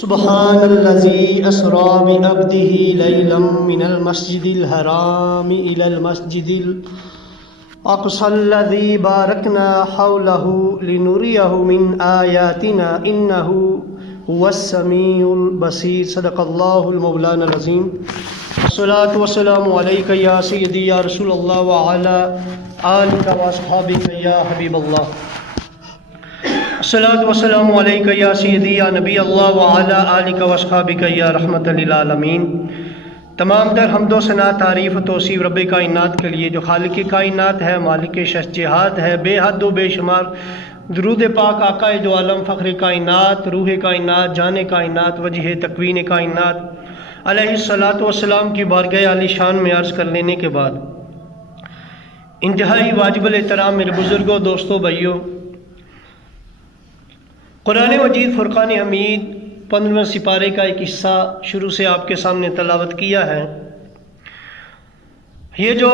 سبحان الذي أسرى بعبده ليلا من المسجد الحرام إلى المسجد الأقصى الذي باركنا حوله لنريه من آياتنا إنه هو السميع البصير. صدق الله المولانا العظيم. الصلاة والسلام عليك يا سيدي يا رسول الله وعلى آلك وأصحابك يا حبيب الله. الصلاة والسلام علیک یا سیدی یا نبی اللہ وعلی آلک واصحابک یا رحمت للعالمین. تمام در حمد و ثنا تعریف و توصیف رب کائنات کے لیے جو خالق کائنات ہے، مالک شجاعت ہے، بے حد و بے شمار. درود پاک آقا دو عالم، فخر کائنات، روح کائنات، جان کائنات، وجہ تکوین کائنات علیہ الصلاۃ والسلام کی بارگاہ عالی شان میں عرض کر لینے کے بعد انتہائی واجب الاحترام میرے بزرگوں، دوستوں، بھائیوں، قرآن مجید فرقان حمید 15ویں سپارے کا ایک حصہ شروع سے آپ کے سامنے تلاوت کیا ہے. یہ جو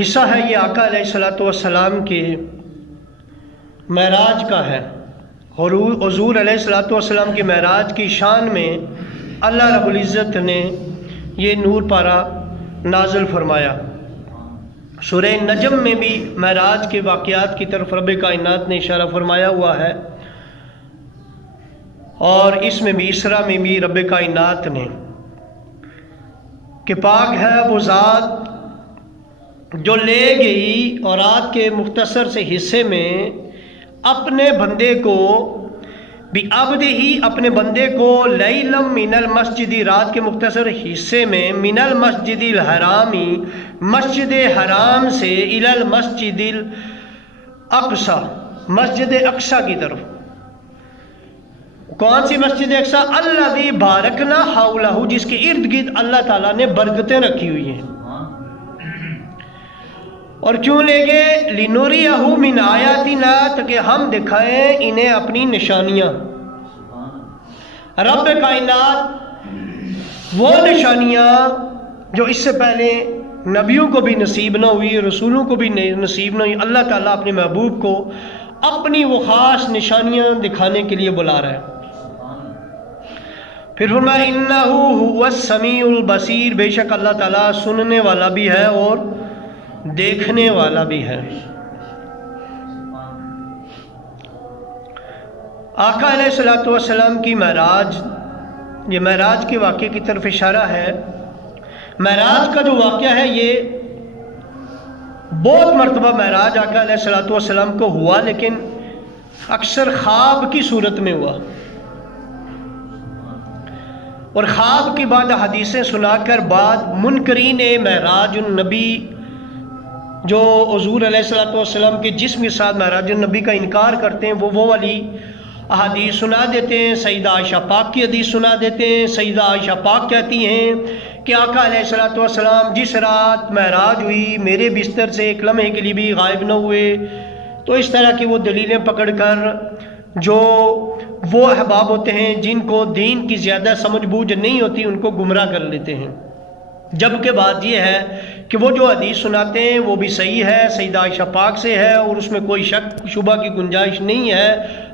حصہ ہے یہ آقا علیہ الصلاۃ والسلام کے معراج کا ہے. حضور علیہ الصلاۃ والسلام کے معراج کی شان میں اللہ رب العزت نے یہ نور پارہ نازل فرمایا. سورہ نجم میں بھی معراج کے واقعات کی طرف رب کائنات نے اشارہ فرمایا ہوا ہے، اور اس میں بھی اسراء میں بھی رب کائنات نے کہ پاک ہے وہ ذات جو لے گئی اور رات کے مختصر سے حصے میں اپنے بندے کو اپنے بندے کو لیلم من المسجد، رات کے مختصر حصے میں من المسجد الحرامی، مسجد حرام سے الی المسجد الاقصی، مسجد اقصی کی طرف. کون سی مسجد اقصی؟ الذی بارکنا حولہ، جس کے ارد گرد اللہ تعالیٰ نے برکتیں رکھی ہوئی ہیں. اور کیوں لے گئے؟ لنوریہ من آیاتنا، تاکہ ہم دکھائیں انہیں اپنی نشانیاں. رب کائنات وہ نشانیاں جو اس سے پہلے نبیوں کو بھی نصیب نہ ہوئی، رسولوں کو بھی نصیب نہ ہوئی، اللہ تعالیٰ اپنے محبوب کو اپنی وہ خاص نشانیاں دکھانے کے لیے بلا رہا ہے. پھر فرمایا انہ هو السمیع البصیر، بے شک اللہ تعالیٰ سننے والا بھی ہے اور دیکھنے والا بھی ہے. آقا علیہ الصلوۃ والسلام کی معراج، یہ معراج کے واقعے کی طرف اشارہ ہے. معراج کا جو واقعہ ہے یہ بہت مرتبہ معراج آقا علیہ الصلوۃ والسلام کو ہوا، لیکن اکثر خواب کی صورت میں ہوا. اور خواب کی بعد حدیثیں سنا کر بعد منکرین معراج النبی، جو حضور علیہ الصلوۃ والسلام کے جسم کے ساتھ معراج النبی کا انکار کرتے ہیں، وہ والی احادیث سنا دیتے ہیں. سیدہ عائشہ پاک کی حدیث سنا دیتے ہیں. سیدہ عائشہ پاک کہتی ہیں کہ آقا علیہ الصلوۃ والسلام جس رات معراج ہوئی میرے بستر سے ایک لمحے کے لیے بھی غائب نہ ہوئے. تو اس طرح کی وہ دلیلیں پکڑ کر جو وہ احباب ہوتے ہیں جن کو دین کی زیادہ سمجھ بوجھ نہیں ہوتی، ان کو گمراہ کر لیتے ہیں. جبکہ بات یہ ہے کہ وہ جو حدیث سناتے ہیں وہ بھی صحیح ہے، سیدہ عائشہ پاک سے ہے، اور اس میں کوئی شک شبہ کی گنجائش نہیں ہے.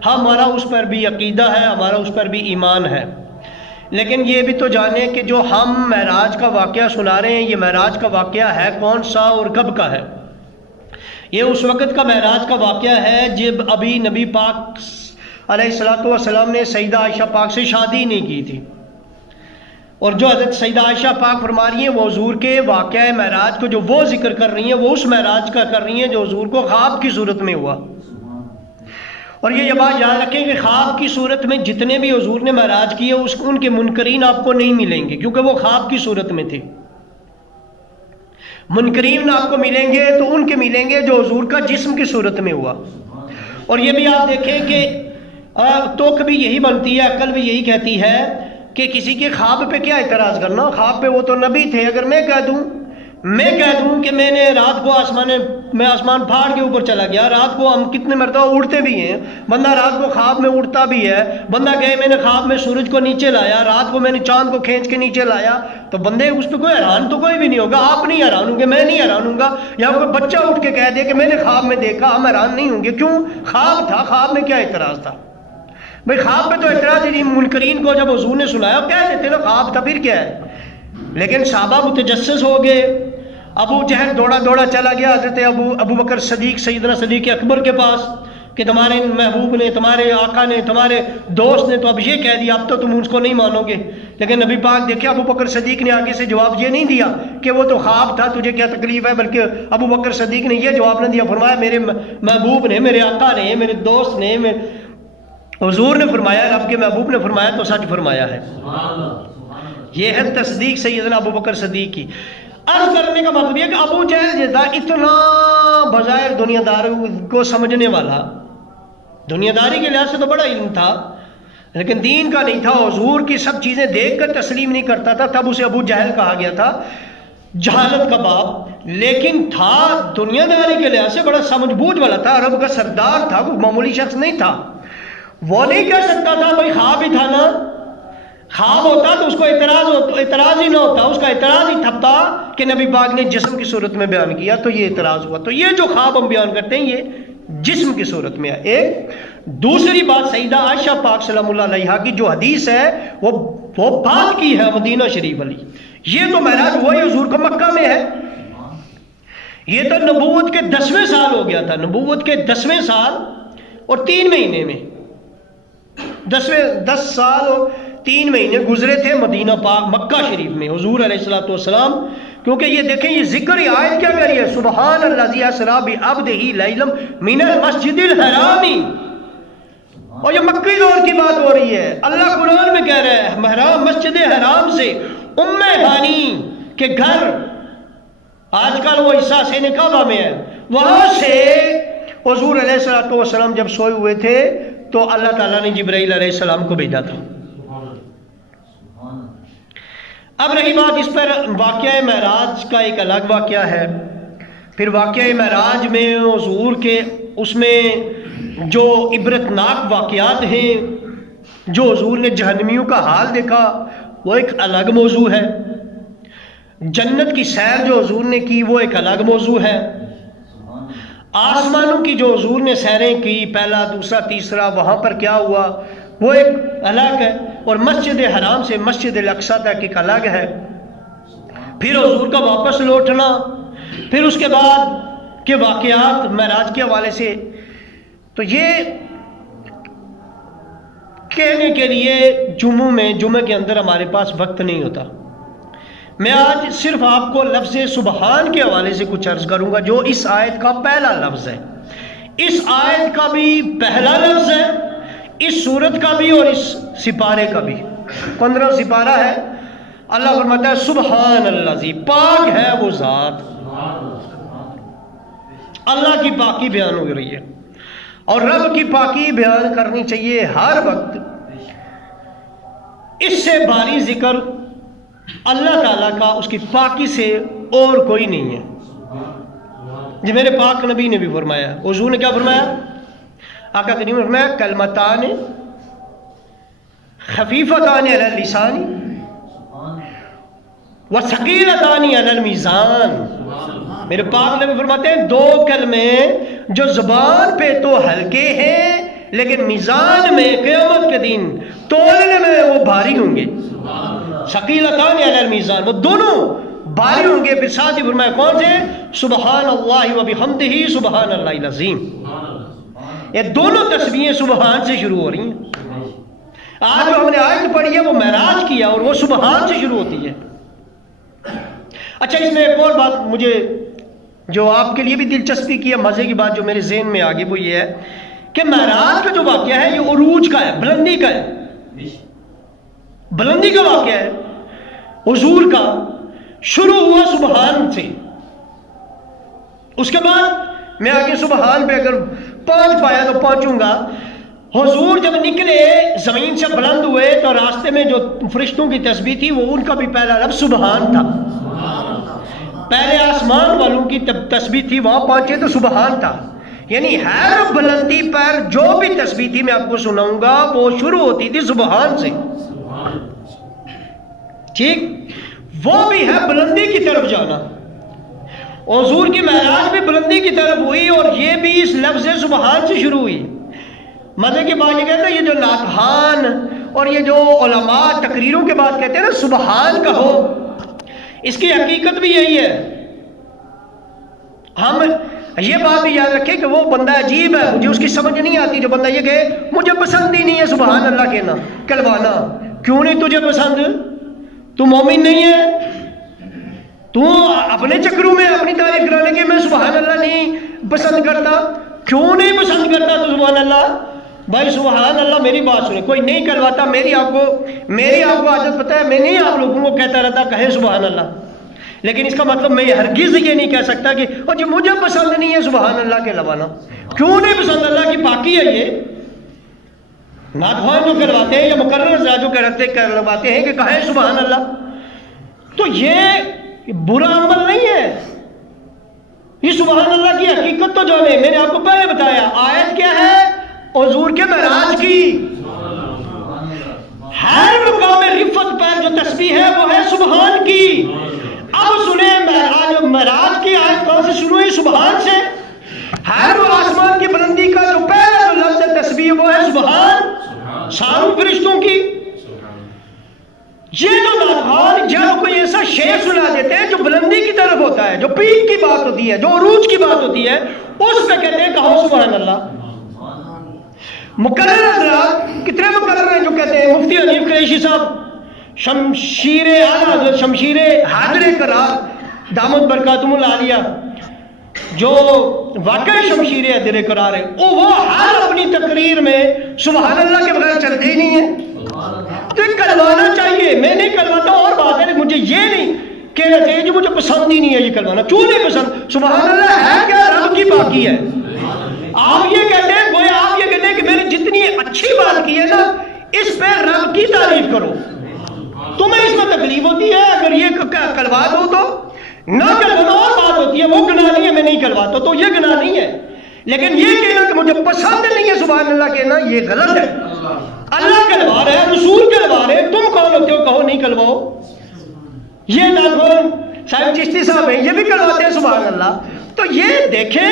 ہمارا اس پر بھی عقیدہ ہے، ہمارا اس پر بھی ایمان ہے. لیکن یہ بھی تو جانیں کہ جو ہم معراج کا واقعہ سنا رہے ہیں، یہ معراج کا واقعہ ہے کون سا اور کب کا ہے؟ یہ اس وقت کا معراج کا واقعہ ہے جب ابھی نبی پاک علیہ الصلوۃ والسلام نے سیدہ عائشہ پاک سے شادی نہیں کی تھی. اور جو حضرت سیدہ عائشہ پاک فرما رہی ہیں وہ حضور کے واقعہ معراج کو جو وہ ذکر کر رہی ہیں وہ اس معراج کا کر رہی ہیں جو حضور کو خواب کی صورت میں ہوا. اور یہ بات یاد رکھیں کہ خواب کی صورت میں جتنے بھی حضور نے معراج کیے ان کے منکرین آپ کو نہیں ملیں گے، کیونکہ وہ خواب کی صورت میں تھے. منکرین آپ کو ملیں گے تو ان کے ملیں گے جو حضور کا جسم کی صورت میں ہوا. اور یہ بھی آپ دیکھیں کہ تو کبھی یہی بنتی ہے، عقل بھی یہی کہتی ہے کہ کسی کے خواب پہ کیا اعتراض کرنا، خواب پہ وہ تو نبی تھے. اگر میں کہہ دوں کہ میں نے رات کو آسمان پھاڑ کے اوپر چلا گیا، رات کو ہم کتنے مرتبہ اڑتے بھی ہیں، بندہ رات کو خواب میں اڑتا بھی ہے، بندہ کہے میں نے خواب میں سورج کو نیچے لایا، رات کو میں نے چاند کو کھینچ کے نیچے لایا، تو بندے اس پہ کوئی حیران تو کوئی بھی نہیں ہوگا. آپ نہیں حیران ہوں گے، میں نہیں حیران ہوں گا. یا کوئی بچہ اٹھ کے کہہ دے کہ میں نے خواب میں دیکھا، ہم حیران نہیں ہوں گے. کیوں؟ خواب تھا، خواب میں کیا اعتراض تھا؟ بھائی خواب پہ تو اعتراض ہی نہیں، منکرین کو جب حضور نے سنایا کہہ دیتے نا خواب تھا پھر کیا ہے، لیکن صحابہ متجسس ہو گئے. ابو جہل دوڑا دوڑا چلا گیا حضرت ابو بکر صدیق سیدنا صدیق اکبر کے پاس کہ تمہارے محبوب نے، تمہارے آقا نے، تمہارے دوست نے تو اب یہ کہہ دیا، اب تو تم اس کو نہیں مانو گے. لیکن نبی پاک دیکھے ابو بکر صدیق نے آگے سے جواب یہ نہیں دیا کہ وہ تو خواب تھا تجھے کیا تکلیف ہے، بلکہ ابو بکر صدیق نے یہ جواب نہ دیا، فرمایا میرے محبوب نے، میرے آقا نے، میرے دوست نے، حضور نے فرمایا، رب کے محبوب نے فرمایا تو سچ فرمایا ہے. یہ ہے تصدیق سیدنا ابو بکر صدیق کی. عرض کرنے کا مطلب یہ کہ ابو جہل جیسا اتنا بظاہر دنیا دار کو سمجھنے والا، دنیا داری کے لحاظ سے تو بڑا علم تھا لیکن دین کا نہیں تھا، حضور کی سب چیزیں دیکھ کر تسلیم نہیں کرتا تھا، تب اسے ابو جہل کہا گیا تھا، جہالت کا باپ. لیکن تھا دنیا داری کے لحاظ سے بڑا سمجھ بوجھ والا تھا، عرب کا سردار تھا، کوئی معمولی شخص نہیں تھا. وہ نہیں کہہ سکتا تھا بھائی خواب ہی تھا نا، خواب ہوتا تو اس کو اعتراض ہی نہ ہوتا، اس کا اعتراض ہی تھا کہ نبی پاک نے جسم کی صورت میں بیان کیا تو یہ اعتراض ہوا. تو یہ جو خواب ہم بیان کرتے ہیں یہ جسم کی صورت میں ہے. ایک دوسری بات سیدہ عائشہ پاک سلام اللہ علیہا کی جو حدیث ہے وہ بات کی ہے مدینہ شریف والی. یہ تو معراج ہوا ہی حضور کا مکہ میں ہے، یہ تو نبوت کے 10ویں سال ہو گیا تھا، نبوت کے 10ویں سال اور 3 مہینے میں 10 سال اور 3 مہینے گزرے تھے مدینہ پاک مکہ شریف میں حضور علیہ الصلوۃ والسلام. کیونکہ یہ دیکھیں یہ ذکر ہی آیت کیا کر رہی ہے، سبحان الذی اسری بعبدہ لیلا من المسجد الحرام، اور یہ مکی دور کی بات ہو رہی ہے. اللہ قرآن میں کہہ رہا ہے محرام مسجد حرام سے ام ہانی کے گھر، آج کل وہ حصہ سے کعبہ میں ہے، وہاں سے حضور علیہ الصلوۃ والسلام جب سوئے ہوئے تھے تو اللہ تعالیٰ نے جبرائیل علیہ السلام کو بھیجا تھا. اب رہی بات اس پر واقعہ معراج کا ایک الگ واقعہ ہے. پھر واقعہ معراج میں حضور کے اس میں جو عبرتناک واقعات ہیں، جو حضور نے جہنمیوں کا حال دیکھا وہ ایک الگ موضوع ہے. جنت کی سیر جو حضور نے کی وہ ایک الگ موضوع ہے. آسمانوں کی جو حضور نے سیریں کی، پہلا دوسرا تیسرا، وہاں پر کیا ہوا وہ ایک الگ ہے. اور مسجد حرام سے مسجد الاقصی تک ایک الگ ہے. پھر حضور کا واپس لوٹنا، پھر اس کے بعد کے واقعات معراج کے حوالے سے، تو یہ کہنے کے لیے جمعے کے اندر ہمارے پاس وقت نہیں ہوتا. میں آج صرف آپ کو لفظ سبحان کے حوالے سے کچھ عرض کروں گا جو اس آیت کا پہلا لفظ ہے. اس آیت کا بھی پہلا لفظ ہے، اس سورت کا بھی اور اس سپارے کا بھی. 15 سپارہ ہے. اللہ فرماتا ہے سبحان الذی، پاک ہے وہ ذات. اللہ کی پاکی بیان ہو رہی ہے اور رب کی پاکی بیان کرنی چاہیے ہر وقت. اس سے باری ذکر اللہ تعالیٰ کا، اس کی پاکی سے اور کوئی نہیں ہے. جو میرے پاک نبی نے بھی فرمایا، حضور نے کیا فرمایا، آقا کریم نے فرمایا کلمتان خفیفتان علی اللسان وثقیلتان علی المیزان. میرے پاک نبی فرماتے ہیں 2 کلمے جو زبان پہ تو ہلکے ہیں لیکن میزان میں قیامت کے دن تولنے میں وہ بھاری ہوں گے. ثقیلتان علی المیزان، وہ دونوں بھاری ہوں گے. پھر ساتھ ہی فرمایا کون سے، سبحان اللہ وبحمدہ سبحان اللہ العظیم. یہ دونوں تسبیحیں سبحان سے شروع ہو رہی ہیں. آج جو ہم نے آیت پڑھی ہے وہ معراج کیا اور وہ سبحان سے شروع ہوتی ہے. اچھا اس میں ایک اور بات مجھے جو آپ کے لیے بھی دلچسپی کی ہے، مزے کی بات جو میرے ذہن میں آگے وہ یہ ہے کہ معراج کا جو واقعہ ہے یہ عروج کا ہے، بلندی کا ہے، بلندی کا واقعہ ہے. حضور کا شروع ہوا سبحان سے، اس کے بعد میں آگے سبحان پہ اگر 5 پایا تو پہنچوں گا. حضور جب نکلے زمین سے بلند ہوئے تو راستے میں جو فرشتوں کی تسبیح تھی وہ ان کا بھی پہلا لفظ سبحان تھا. پہلے آسمان والوں کی تسبیح تھی، وہاں پہنچے تو سبحان تھا. یعنی ہر بلندی پر جو بھی تسبیح تھی میں آپ کو سناؤں گا وہ شروع ہوتی تھی سبحان سے. ٹھیک، وہ بھی ہے بلندی کی طرف جانا. حضور کی معراج بھی بلندی کی طرف ہوئی اور یہ بھی اس لفظ سبحان سے شروع ہوئی. مزے کی بات یہ کہتے ہیں، یہ جو ناتھان اور یہ جو علماء تقریروں کے بعد کہتے ہیں نا سبحان کہو، اس کی حقیقت بھی یہی ہے۔ ہم یہ بات بھی یاد رکھیں کہ وہ بندہ عجیب ہے، مجھے اس کی سمجھ نہیں آتی جو بندہ یہ کہے مجھے پسند ہی نہیں ہے سبحان اللہ کہنا کہلوانا۔ کیوں نہیں تجھے پسند؟ تو مومن نہیں ہے؟ تو اپنے چکروں میں اپنی تعریف کرانے کے میں سبحان اللہ نہیں پسند کرتا؟ کیوں نہیں پسند کرتا تو سبحان اللہ؟ بھائی سبحان اللہ میری بات سنیں، کوئی نہیں کرواتا، میری آپ کو عادت پتہ ہے، میں نہیں آپ لوگوں کو کہتا رہتا کہیں سبحان اللہ، لیکن اس کا مطلب میں ہرگز یہ نہیں کہہ سکتا کہ اور جو مجھے پسند نہیں ہے سبحان اللہ کے لوانا۔ کیوں نہیں پسند؟ اللہ کی پاکی ہے یہ۔ ناتھوان جو کرواتے ہیں یا مقرر جو کرواتے ہیں کہ کہیں سبحان اللہ، تو یہ برا عمل نہیں ہے، یہ سبحان اللہ کی حقیقت تو جانے۔ میں نے آپ کو پہلے بتایا آیت کیا ہے، حضور کے معراج کی، ہر مقام رفت پر جو تسبیح ہے وہ ہے سبحان کی۔ اب سنیں معراج کی آیت کہاں سے شروع ہوئی؟ سبحان سے۔ ہر وہ آسمان کی بلندی کا جو پہلا جو لفظ ہے تسبیح وہ ہے سبحان، ساروں فرشتوں کی۔ یہ جو ناتھوان جب کوئی ایسا شعر سنا دیتے ہیں جو بلندی کی طرف ہوتا ہے، جو پیک کی بات ہوتی ہے، جو عروج کی بات ہوتی ہے، اس پہ کہتے ہیں کہو سبحان اللہ۔ مقرر حضرات کتنے مقرر ہیں جو کہتے ہیں، مفتی حنیف قریشی صاحب شمشیر اعلیٰ حضرت شمشیر حاضر قرار دامت برکاتہم العالیہ جو واقعی شمشیر حاضر قرار ہے، وہ ہر اپنی تقریر میں سبحان اللہ کے بغیر چلتے ہی نہیں ہیں۔ تو کلوانا چاہیے، میں نہیں کلواتا اور بات ہے، مجھے یہ نہیں کہنا چاہیے جو مجھے پسند ہی نہیں ہے یہ کلوانا۔ کیوں نہیں پسند؟ سبحان اللہ ہے کیا؟ رب کی پاکی ہے۔ آپ یہ کہتے ہیں گویا آپ یہ کہتے ہیں کہ میں نے جتنی اچھی بات کی ہے نا اس پہ رب کی تعریف کرو۔ تمہیں اس میں تکلیف ہوتی ہے اگر یہ کلوا دو تو نہ کلوانا اور بات ہوتی ہے، وہ گناہ نہیں ہے میں نہیں کلواتا تو یہ گناہ نہیں ہے، لیکن یہ کہنا کہ مجھے پسند نہیں ہے سبحان اللہ کہنا یہ غلط ہے۔ اللہ کلوا رہے ہیں، رسول کلوا رہے ہیں، تم کون ہوتے ہو کہو نہیں کلواؤ؟ یہ ناتھوان صاحب چشتی صاحب ہیں، یہ بھی کلواتے ہیں سبحان اللہ۔ تو یہ دیکھیں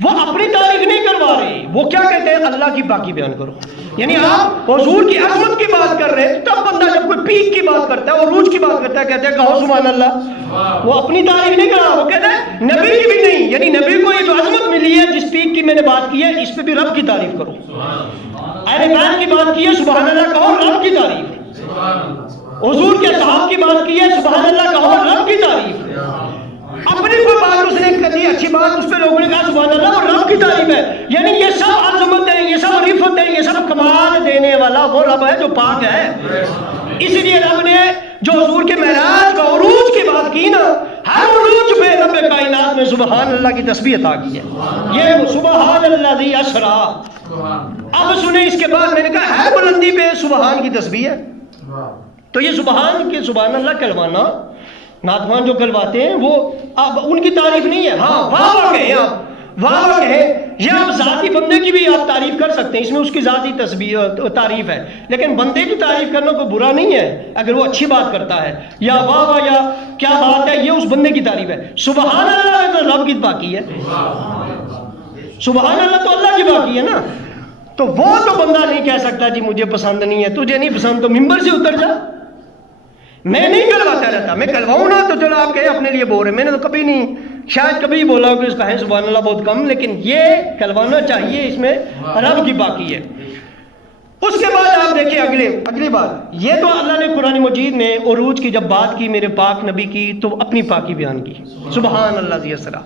وہ اپنی تعریف نہیں کروا رہے، وہ کیا کہتے ہیں اللہ کی پاکی بیان کرو۔ یعنی آپ حضور کی عظمت کی بات کر رہے ہیں، تب بندہ جب کوئی پیک کی بات کرتا ہے اور عروج کی بات کرتا ہے کہتے ہیں کہو سبحان اللہ۔ وہ اپنی تعریف نہیں کرا، وہ کہتے ہیں نبی کی بھی نہیں، یعنی نبی کو یہ جو عظمت ملی ہے جس پیک کی میں نے بات کی ہے اس پہ بھی رب کی تعریف کرو۔ اہل بیت کی بات کی ہے سبحان اللہ کہو، رب کی تعریف۔ حضور کے صحابہ کی بات کی ہے سبحان اللہ کہو، رب کی تعریف۔ اپنی کوئی بات اس نے کہی اچھی بات اس پہ لوگوں نے کہا سبحان اللہ، وہ رب کی تعریف ہے۔ یعنی یہ سب عظمت ہے، یہ سب رفت ہے، یہ سب کمال دینے والا وہ رب ہے جو پاک ہے۔ اس لیے رب نے جو حضور کے معراج کا عروج کی بات کی نا، ہر عروج پہ رب کائنات میں سبحان اللہ کی تسبیح عطا کی ہے، یہ سبحان الذی اسرا۔ اب سنیں اس کے بعد میں نے کہا ہر بلندی پہ سبحان کی تسبیح ہے، تو یہ سبحان اللہ کلوانا ناتھوان جو کلواتے ہیں وہ اب ان کی تعریف نہیں ہے۔ ہاں واہ واہ کہیں، آپ واہ واہ کہیں، یہ آپ ذاتی بندے کی بھی آپ تعریف کر سکتے ہیں، اس میں اس کی ذاتی تعریف ہے، لیکن بندے کی تعریف کرنا کوئی برا نہیں ہے اگر وہ اچھی بات کرتا ہے، یا واہ واہ یا کیا بات ہے، یہ اس بندے کی تعریف ہے۔ سبحان اللہ تو رب کی باقی ہے، سبحان اللہ تو اللہ کی باقی ہے نا، تو وہ تو بندہ نہیں کہہ سکتا جی مجھے پسند نہیں ہے، تجھے نہیں پسند تو ممبر سے اتر جا۔ میں نہیں کلواتا رہتا، میں کلواؤں نا تو چلو آپ کہیں اپنے لیے بول رہے، میں نے تو کبھی نہیں شاید کبھی بولا کہ اس کا ہے سبحان اللہ بہت کم، لیکن یہ کلوانا چاہیے، اس میں رب کی باقی ہے۔ اس کے بعد آپ دیکھیں اگلی بات، یہ تو اللہ نے قرآن مجید میں عروج کی جب بات کی میرے پاک نبی کی تو اپنی پاکی بیان کی، سبحان اللہ ذی اسرا۔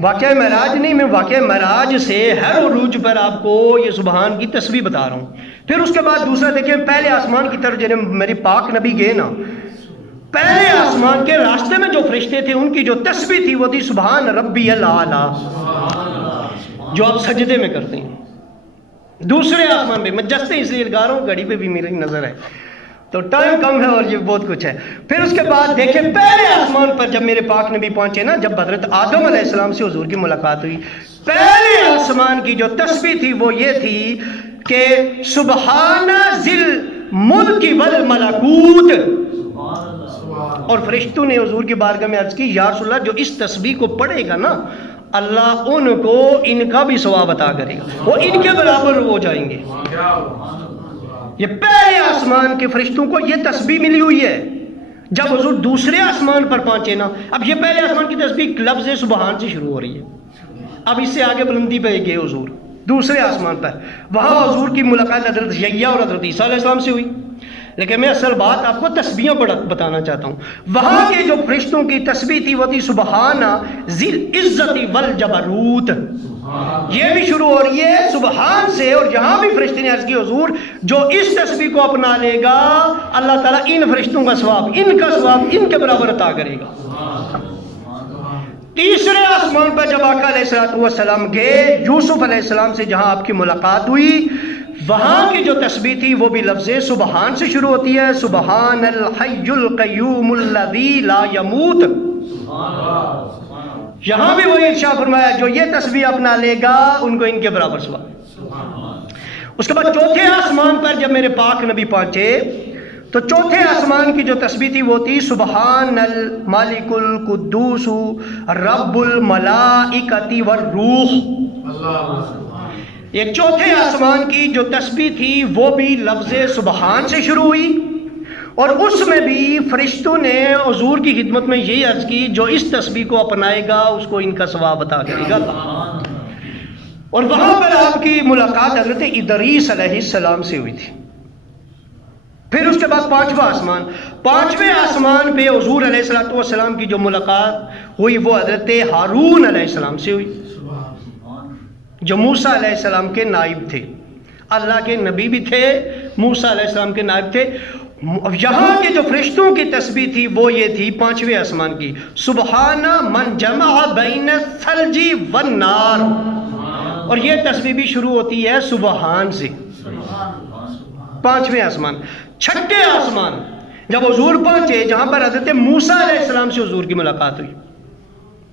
واقعہ معراج نہیں، میں واقعہ معراج سے ہر عروج پر آپ کو یہ سبحان کی تسبیح بتا رہا ہوں۔ پھر اس کے بعد دوسرا دیکھیں، پہلے آسمان کی طرف جب میرے پاک نبی گئے نا، پہلے آسمان کے راستے میں جو فرشتے تھے ان کی جو تسبیح تھی وہ تھی سبحان ربی الاعلیٰ، جو آپ سجدے میں کرتے ہیں۔ دوسرے آسمان پہ میں جستے اس لیے لگا رہا ہوں، گھڑی پہ بھی میری نظر ہے تو ٹائم کم ہے اور یہ بہت کچھ ہے۔ پھر اس کے بعد دیکھیں پہلے آسمان پر جب میرے پاک نبی پہنچے نا، جب حضرت آدم علیہ السلام سے حضور کی ملاقات ہوئی، پہلے آسمان کی جو تسبیح تھی وہ یہ تھی کہ سبحان ذی الملک والملکوت، اور فرشتوں نے حضور کی بارگاہ میں عرض کی یا رسول اللہ جو اس تسبیح کو پڑھے گا نا اللہ ان کو ان کا بھی ثواب عطا کرے گا، وہ ان کے برابر ہو جائیں گے۔ یہ پہلے آسمان کے فرشتوں کو یہ تسبیح ملی ہوئی ہے۔ جب حضور دوسرے آسمان پر پہنچے نا، اب یہ پہلے آسمان کی تسبیح لفظ سبحان سے شروع ہو رہی ہے، اب اس سے آگے بلندی پہ گئے حضور دوسرے آسمان پر، وہاں حضور کی ملاقات حضرت یحییٰ اور حضرت عیسیٰ علیہ السلام سے ہوئی۔ لیکن میں اصل بات آپ کو تسبیحیں بتانا چاہتا ہوں۔ وہاں کے جو فرشتوں کی تسبیح تھی وہ تھی سبحان ذی العزت والجبروت، یہ بھی شروع ہو رہی ہے سبحان سے، اور جہاں بھی فرشتے نے عرض کی حضور جو اس تسبیح کو اپنا لے گا اللہ تعالیٰ ان فرشتوں کا ثواب، ان کا ثواب ان کے برابر عطا کرے گا۔ تیسرے آسمان پر جب آقا علیہ السلام گئے، یوسف علیہ السلام سے جہاں آپ کی ملاقات ہوئی، وہاں کی جو تسبیح تھی وہ بھی لفظ سبحان سے شروع ہوتی ہے، سبحان الحی القیوم الذی لا یموت۔ یہاں بھی وہی ارشاد فرمایا جو یہ تسبیح اپنا لے گا ان کو ان کے برابر ثواب۔ اس کے بعد چوتھے آسمان پر جب میرے پاک نبی پہنچے تو چوتھے آسمان کی جو تسبیح تھی وہ تھی سبحان الملک القدوس رب الملائکۃ والروح۔ ایک چوتھے آسمان کی جو تسبیح تھی وہ بھی لفظ سبحان سے شروع ہوئی، اور اس میں بھی فرشتوں نے حضور کی خدمت میں یہی عرض کی جو اس تسبیح کو اپنائے گا اس کو ان کا ثواب عطا کرے گا۔ اور وہاں پر آپ کی ملاقات حضرت ادریس علیہ السلام سے ہوئی تھی۔ پھر اس کے بعد پانچویں آسمان پہ حضور علیہ السلام کی جو ملاقات ہوئی وہ حضرت ہارون علیہ السلام سے ہوئی، جو موسیٰ علیہ السلام کے نائب تھے، اللہ کے نبی بھی تھے، موسیٰ علیہ السلام کے نائب تھے۔ یہاں کے جو فرشتوں کی تسبیح تھی وہ یہ تھی پانچویں آسمان کی سبحان من جمع بین الثلج والنار، اور یہ تسبیح بھی شروع ہوتی ہے سبحان سے، پانچویں آسمان۔ چھٹے آسمان جب حضور پہنچے جہاں پر حضرت موسیٰ علیہ السلام سے حضور کی ملاقات ہوئی،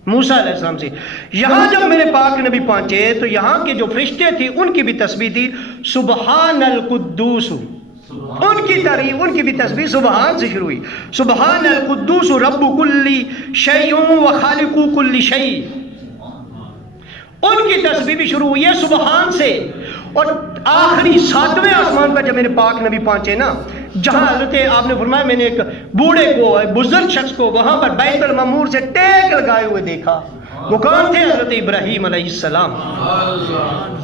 موسیٰ علیہ السلام سے، یہاں جب میرے پاک نبی پہنچے تو یہاں کے جو فرشتے تھے ان کی بھی تسبیح تھی سبحان القدوس، ان کی تعریف، ان کی بھی تسبیح سبحان سے شروع ہوئی، سبحان القدوس رب کل شیء و خالق کل شیء، ان کی تسبیح بھی شروع ہوئی ہے سبحان سے۔ اور آخری ساتویں آسمان پر جب میرے پاک نبی پہنچے نا، جہاں حضرت آپ نے فرمایا میں نے ایک بوڑھے کو، بزرگ شخص کو وہاں پر بیت المعمور سے ٹیک لگائے ہوئے دیکھا، وہ کون تھے؟ حضرت ابراہیم علیہ السلام۔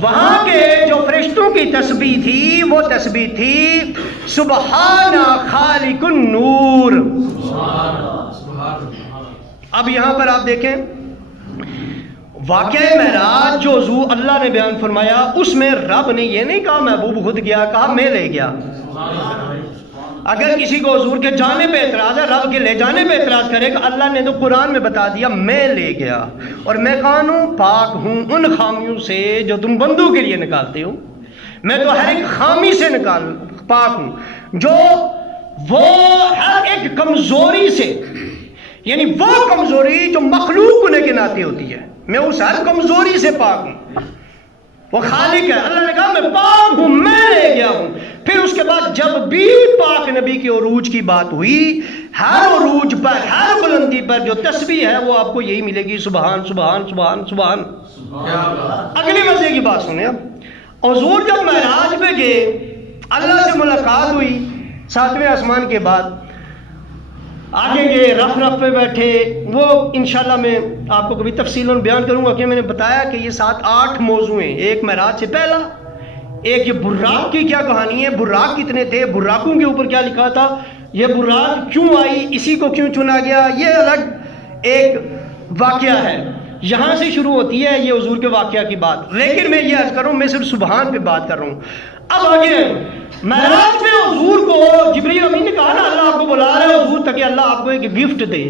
وہاں کے جو فرشتوں کی تسبیح تھی وہ تسبیح تھی سبحان خالق النور۔ اب یہاں پر آپ دیکھیں واقعہ معراج جو حضور اللہ نے بیان فرمایا اس میں رب نے یہ نہیں کہا محبوب خود گیا، کہا میں لے گیا۔ اگر کسی کو حضور کے جانے پہ اعتراض ہے، رب کے لے جانے پہ اعتراض کرے گا، اللہ نے تو قرآن میں بتا دیا میں لے گیا، اور میں کون ہوں؟ پاک ہوں ان خامیوں سے جو تم بندوں کے لیے نکالتے ہو، میں تو ہر ایک خامی سے پاک ہوں، جو وہ ہر ایک کمزوری سے، یعنی وہ کمزوری جو مخلوق ہونے کے ناطے ہوتی ہے، میں اس ہر کمزوری سے پاک ہوں۔ وہ خالق ہے، اللہ نے کہا میں پاک ہوں، میں لے گیا ہوں۔ پھر اس کے بعد جب بھی پاک نبی کے عروج کی بات ہوئی، ہر عروج پر، ہر بلندی پر جو تسبیح ہے وہ آپ کو یہی ملے گی سبحان سبحان سبحان سبحان۔ اگلی مزے کی بات سنیں، اب حضور جب معراج پہ گئے، اللہ سے ملاقات ہوئی ساتویں آسمان کے بعد، آگے گئے، رف پہ بیٹھے، وہ انشاءاللہ میں آپ کو کبھی تفصیلاً بیان کروں گا کہ میں نے بتایا کہ یہ 7-8 موضوع ہیں۔ ایک معراج سے پہلا، ایک یہ براق کی کیا کہانی ہے، براق کتنے تھے، براقوں کے اوپر کیا لکھا تھا، یہ براق کیوں آئی، اسی کو کیوں چنا گیا، یہ الگ ایک واقعہ ہے، یہاں سے شروع ہوتی ہے یہ حضور کے واقعہ کی بات۔ لیکن میں یہ عرض کر رہا ہوں، میں صرف سبحان پہ بات کر رہا ہوں۔ اب آگے معراج میں حضور کو جبریل امین نے کہا نا اللہ آپ کو بلا رہا ہے حضور تاکہ اللہ آپ کو ایک گفٹ دے۔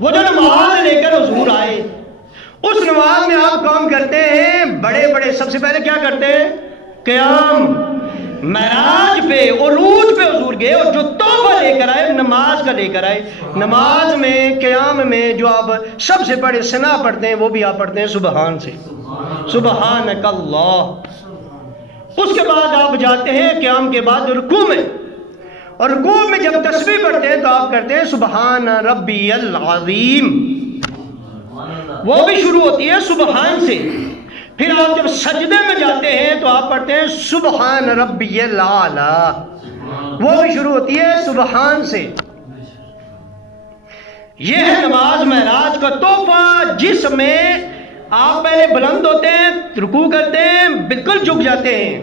وہ جو نماز لے کر حضور آئے، اس نماز میں آپ کام کرتے ہیں بڑے بڑے، سب سے پہلے کیا کرتے ہیں؟ قیام۔ معراج پہ، عروج پہ حضور گئے اور جو تحفہ لے کر آئے نماز کا لے کر آئے۔ نماز میں، قیام میں جو آپ سب سے بڑے ثنا پڑھتے ہیں وہ بھی آپ پڑھتے ہیں سبحان سے، سبحانک اللہ۔ اس کے بعد آپ جاتے ہیں قیام کے بعد رکوع میں، اور رکوع میں جب تسبیح پڑھتے ہیں تو آپ کرتے ہیں سبحان ربی العظیم۔ وہ بھی شروع ہوتی ہے سبحان سے. پھر آپ جب سجدے میں جاتے ہیں تو آپ پڑھتے ہیں سبحان ربی الاعلیٰ، وہ بھی شروع ہوتی ہے سبحان سے. یہ ہے نماز معراج کا تحفہ، جس میں آپ پہلے بلند ہوتے ہیں، رکوع کرتے ہیں، بالکل جھک جاتے ہیں،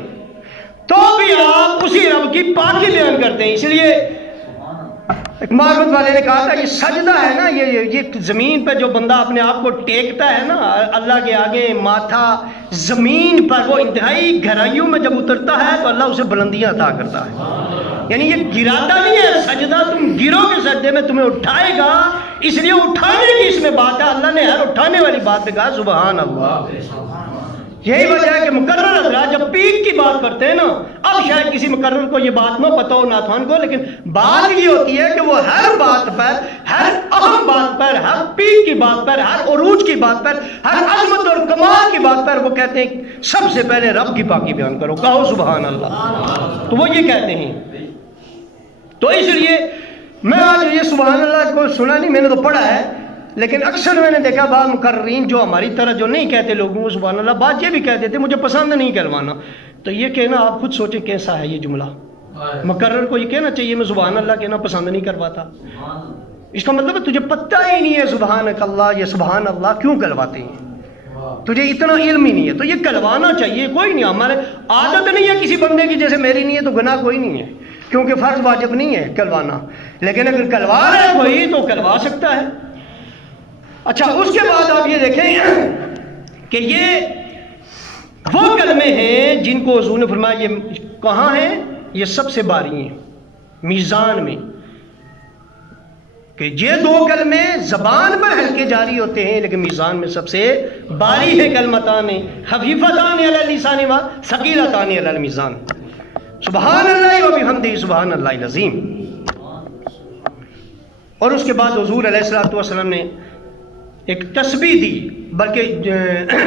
تو بھی آپ اسی رب کی پاکی بیان کرتے ہیں. اس لیے ایک معرفت والے نے کہا تھا کہ سجدہ ہے نا، یہ زمین پہ جو بندہ اپنے آپ کو ٹیکتا ہے نا اللہ کے آگے، ماتھا زمین پر، وہ انتہائی گہرائیوں میں جب اترتا ہے تو اللہ اسے بلندیاں عطا کرتا ہے. یعنی یہ گراتا نہیں ہے سجدہ، تم گرو کے سجدے میں تمہیں اٹھائے گا، اس لیے اٹھانے کی اس میں بات ہے. اللہ نے ہر اٹھانے والی بات پہ کہا سبحان اللہ. یہی وجہ ہے کہ مقرر حضرات جب پیک کی بات کرتے ہیں نا، اب شاید کسی مقرر کو یہ بات نہ پتہ ہو ناتھوان کو، لیکن بات یہ ہوتی ہے کہ وہ ہر بات پر، ہر اہم بات پر، ہر پیک کی بات پر، ہر عروج کی بات پر، ہر عظمت اور کمال کی بات پر وہ کہتے ہیں سب سے پہلے رب کی پاکی بیان کرو، کہو سبحان اللہ. تو وہ یہ کہتے ہیں. تو اس لیے میں آج یہ سبحان اللہ کو سنا نہیں، میں نے تو پڑھا ہے، لیکن اکثر میں نے دیکھا بعض مقررین جو ہماری طرح جو نہیں کہتے لوگوں کو سبحان اللہ، بات یہ بھی کہتے تھے مجھے پسند نہیں کروانا. تو یہ کہنا آپ خود سوچیں کیسا ہے یہ جملہ. مقرر کو یہ کہنا چاہیے میں سبحان اللہ کہنا پسند نہیں کرواتا. اس کا مطلب ہے تجھے پتہ ہی نہیں ہے سبحانک اللہ، یہ سبحان اللہ کیوں کہلواتے ہیں، تجھے اتنا علم ہی نہیں ہے. تو یہ کہلوانا چاہیے، کوئی نہیں، ہمارے عادت نہیں ہے کسی بندے کی، جیسے میری نہیں ہے تو گناہ کوئی نہیں ہے، کیونکہ فرض واجب نہیں ہے کہلوانا. لیکن اگر کہلوا رہا ہے کوئی تو کہلوا سکتا ہے. اچھا، اس کے بعد آپ یہ دیکھیں کہ یہ وہ کلمے ہیں جن کو حضور نے فرمایا یہ کہاں ہیں، یہ سب سے باری ہیں میزان میں، کہ یہ دو کلمے زبان پر ہلکے جاری ہوتے ہیں لیکن میزان میں سب سے باری ہے. کلمتان خفیفتان علی اللسان و ثقیلتان علی المیزان، سبحان اللہ و بحمدہ سبحان اللہ العظیم. اور اس کے بعد حضور علیہ الصلوۃ والسلام نے ایک تسبیح دی، بلکہ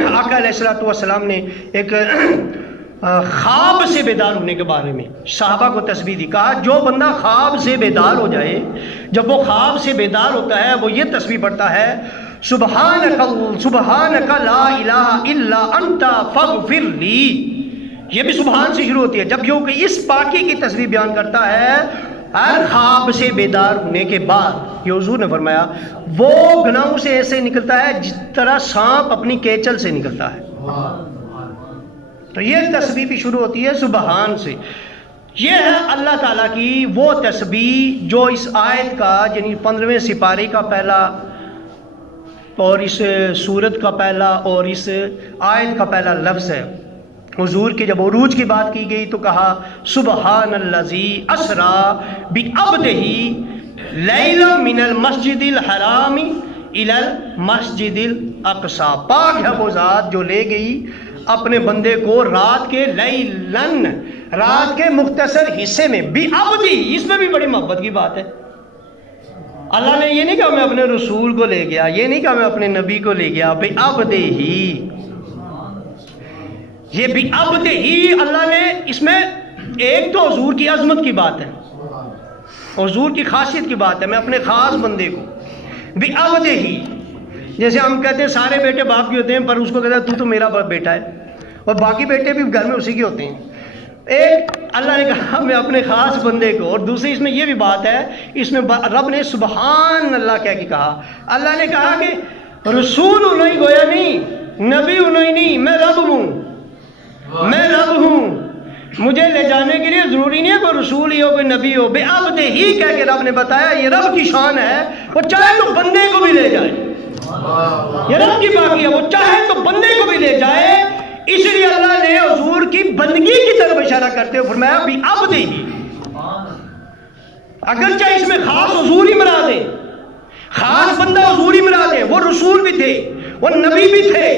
آقا علیہ الصلوۃ والسلام نے ایک خواب سے بیدار ہونے کے بارے میں صحابہ کو تسبیح دی. کہا جو بندہ خواب سے بیدار ہو جائے، جب وہ خواب سے بیدار ہوتا ہے وہ یہ تسبیح پڑھتا ہے سبحانک لا الہ الا انت فاغفر لی. یہ بھی سبحان سے شروع ہوتی ہے. جب کہ اس پاکی کی تسبیح بیان کرتا ہے ہر خواب سے بیدار ہونے کے بعد، یہ حضور نے فرمایا وہ گناہوں سے ایسے نکلتا ہے جس طرح سانپ اپنی کیچل سے نکلتا ہے. تو یہ تسبیح بھی شروع ہوتی ہے سبحان سے. یہ ہے اللہ تعالیٰ کی وہ تسبیح جو اس آیت کا، یعنی 15ویں سپارے کا پہلا اور اس سورت کا پہلا اور اس آیت کا پہلا لفظ ہے. حضور کے جب عروج کی بات کی گئی تو کہا سبحان الذی اسری بعبدہ لیلا من المسجد الحرام الی المسجد الاقصی. پاک ہے وہ ذات جو لے گئی اپنے بندے کو رات کے لیلن، رات کے مختصر حصے میں، بعبدہ، اس میں بھی بڑی محبت کی بات ہے. اللہ نے یہ نہیں کہا میں اپنے رسول کو لے گیا، یہ نہیں کہا میں اپنے نبی کو لے گیا، بعبدہ ہی. یہ بعبدہ ہی اللہ نے، اس میں ایک تو حضور کی عظمت کی بات ہے، حضور کی خاصیت کی بات ہے، میں اپنے خاص بندے کو بعبدہ ہی. جیسے ہم کہتے ہیں سارے بیٹے باپ کے ہوتے ہیں، پر اس کو کہتا ہے تو میرا بیٹا ہے، اور باقی بیٹے بھی گھر میں اسی کے ہوتے ہیں. ایک اللہ نے کہا میں اپنے خاص بندے کو، اور دوسری اس میں یہ بھی بات ہے، اس میں رب نے سبحان اللہ کہہ کے کہا. اللہ نے کہا کہ رسول انہیں گویا نہیں، نبی انہیں نہیں، میں رب ہوں، میں رب ہوں. مجھے لے جانے کے لیے ضروری نہیں ہے کوئی رسول ہی ہو کوئی نبی ہو. بعبدہ ہی کہہ کے رب نے بتایا یہ رب کی شان ہے، وہ چاہے تو بندے کو بھی لے جائے. یہ رب کی باقی ہے، وہ چاہے تو بندے کو بھی لے جائے. اس لیے اللہ نے حضور کی بندگی کی طرف اشارہ کرتے ہوئے فرمایا بعبدہ ہی. اگرچہ اس میں خاص حضور ہی مراد ہے، خاص بندہ حضور ہی مراد ہے، وہ رسول بھی تھے، وہ نبی بھی تھے،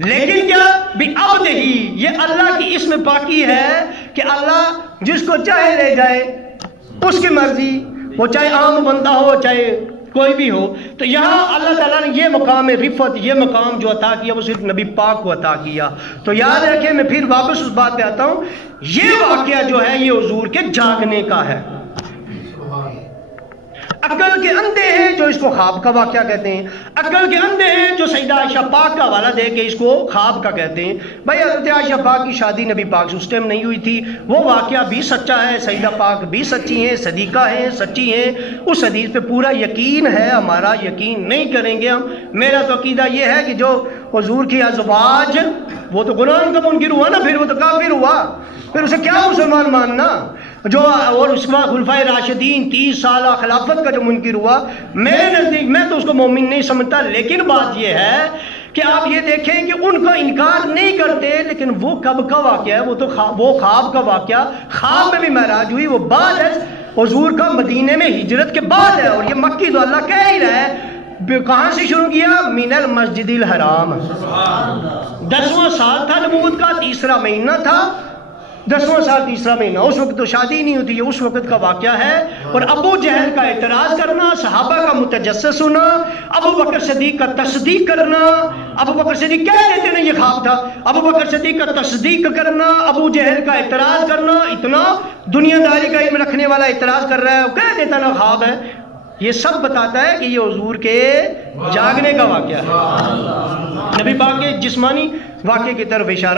لیکن کیا بعبدہ ہی، یہ اللہ کی اس میں پاکی ہے کہ اللہ جس کو چاہے لے جائے، اس کی مرضی، وہ چاہے عام بندہ ہو چاہے کوئی بھی ہو. تو یہاں اللہ تعالیٰ نے یہ مقام رفت، یہ مقام جو عطا کیا وہ صرف نبی پاک کو عطا کیا. تو یاد رکھیں، میں پھر واپس اس بات پہ آتا ہوں، یہ واقعہ جو ہے یہ حضور کے جاگنے کا ہے. عقل کے اندھے ہیں جو اس کو خواب کا واقعہ کہتے ہیں، عقل کے اندھے ہیں جو سیدہ عائشہ پاک کا حوالہ دے کے اس کو خواب کا کہتے ہیں۔ بھائی حضرت عائشہ پاک کی شادی نبی پاک سے اس ٹائم نہیں ہوئی تھی، وہ واقعہ بھی سچا ہے، سیدہ پاک بھی سچی ہیں، صدیقہ ہیں، سچی ہیں، اس حدیث پہ پورا یقین ہے ہمارا، یقین نہیں کریں گے ہم۔ میرا تو عقیدہ یہ ہے کہ جو حضور کی ازواج، وہ تو قرآن کا منکر ہوا نا، پھر وہ تو کافر ہوا، پھر اسے کیا مسلمان ماننا جو، اور اس میں خلفائے راشدین 30 سالہ خلافت کا جو منکر ہوا، میرے نزدیک میں تو اس کو مومن نہیں سمجھتا۔ لیکن بات یہ ہے کہ آپ یہ دیکھیں کہ ان کا انکار نہیں کرتے، لیکن وہ کب کا واقعہ ہے؟ وہ تو وہ خواب کا واقعہ، خواب میں بھی معراج ہوئی، وہ بعد ہے حضور کا مدینے میں ہجرت کے بعد ہے، اور یہ مکی تو اللہ کہہ ہی رہا ہے۔ کہاں سے شروع کیا؟ من المسجد الحرام، 10واں سال تھا نبوت کا، تیسرا مہینہ تھا، 10واں سال تیسرا مہینہ، اس وقت تو شادی نہیں ہوتی، یہ اس وقت کا واقعہ ہے۔ اور ابو جہل کا اعتراض کرنا، صحابہ کا متجسس ہونا، ابو بکر صدیق کا تصدیق کرنا، ابو بکر صدیق کہہ دیتے ہیں یہ خواب تھا، ابو بکر صدیق کا تصدیق کرنا، ابو جہل کا اعتراض کرنا، اتنا دنیا داری کا علم رکھنے والا اعتراض کر رہا ہے، وہ کہہ دیتا نا خواب ہے، یہ سب بتاتا ہے کہ یہ حضور کے جاگنے کا واقعہ ہے، نبی پاک کے جسمانی واقعے کی طرف اشارہ